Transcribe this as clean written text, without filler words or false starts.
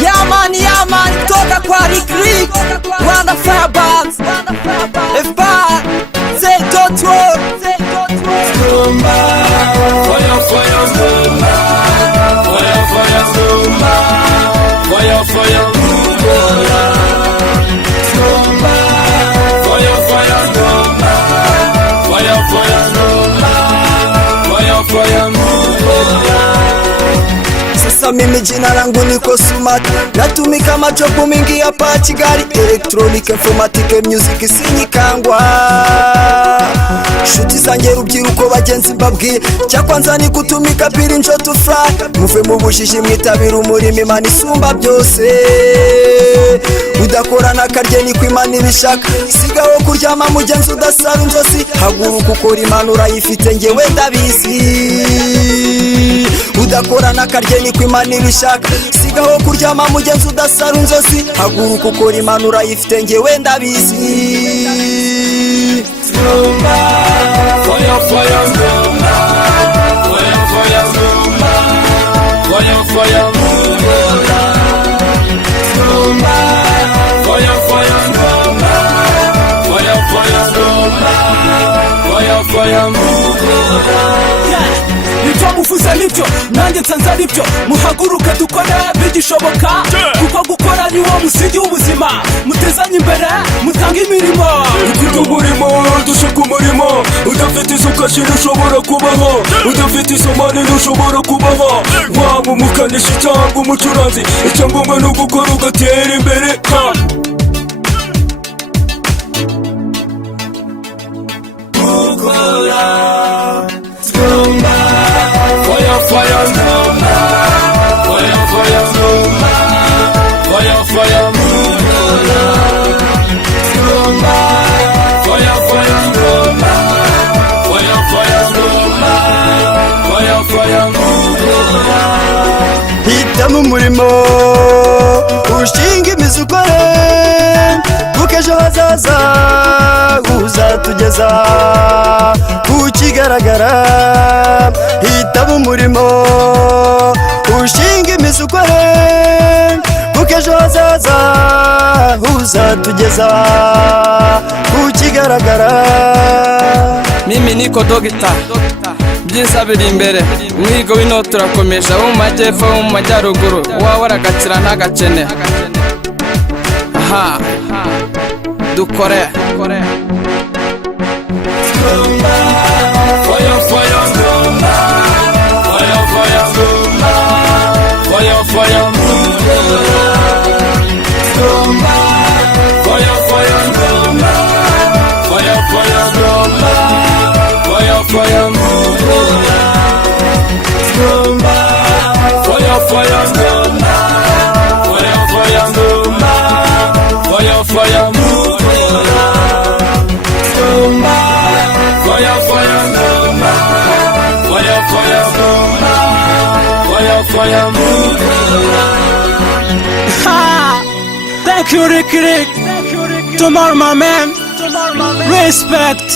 Yeah man, toka kwa Rick Rwanda Firebands F-Bar, say don't worry. Zumba, fire fire Zumba, fire fire Zumba, fire fire Zumba, Zumba, fire fire Zumba, fire fire Zumba, fire fire Zumba. Sasa mimi jina langu niko Sumati, natumika majobu mingi hapa Kigali, electronic informatic music sinyikangwa. Shuti zanjye rubyiruko bagenzi mbabwiye, cyakwanza ni kutumika pili njo to fly, muve mu bushishi mwitabira umurimo Imana isumba byose. Udakorana karye ni kwimana ibishaka, sigaho kuryama mugenzi udasara injosi, haguruka ukora Imana urayifite njyewe ndabizi. Udakorana karye ni kwimana ibishaka, sigaho kuryama mugenzi udasara injosi, haguruka ukora Imana urayifite njyewe ndabizi. Zumba, fire fire Zumba, fire fire Zumba, fire fire Zumba, Zumba, fire fire Zumba, fire fire Zumba, fire fire Zumba. Nibyo muvuze nibyo, nanjye nsanze aribyo, muhaguruke dukore bigishoboka, kuko gukora ni wo musingi w'ubuzima, mutezanye imbere mutange imirimo. Dufite umurimo, dushaka umurimo, udafite isuka ntushobora kubaho, udafite isomane ntushobora kubaho, waba umukanishi cyangwa umucuranzi, icyangombwa ni ugukora ugatera imbere. Zumba, fire fire Zumba, fire fire Zumba, fire fire Zumba, Zumba, fire fire Zumba, fire fire Zumba, fire fire Zumba. Hitamo umurimo ushinga imizi ukore, kuko ejo hazaza uzatugeza ku kigaragara. Hitamo umurimo ushinga imizi ukore, kuko ejo hazaza uzatugeza ku kigaragara. Mimi niko Dogita, byiza biri imbere, umwigo w'ino turakomeje, abo mu majyepfo abo mu majyaruguru, uwawe aragakira ntagakene. Aha, dukore. Zumba, fire fire Zumba, fire fire Zumba, fire fire Zumba, Zumba, fire fire Zumba, fire fire Zumba, fire fire Zumba, Zumba, fire fire Zumba, fire fire Zumba, fire fire Zumba, Zumba, fire fire Zumba, fire fire Zumba, fire fire Zumba. Ha! Thank you Rick. Tomorrow my man. Respect.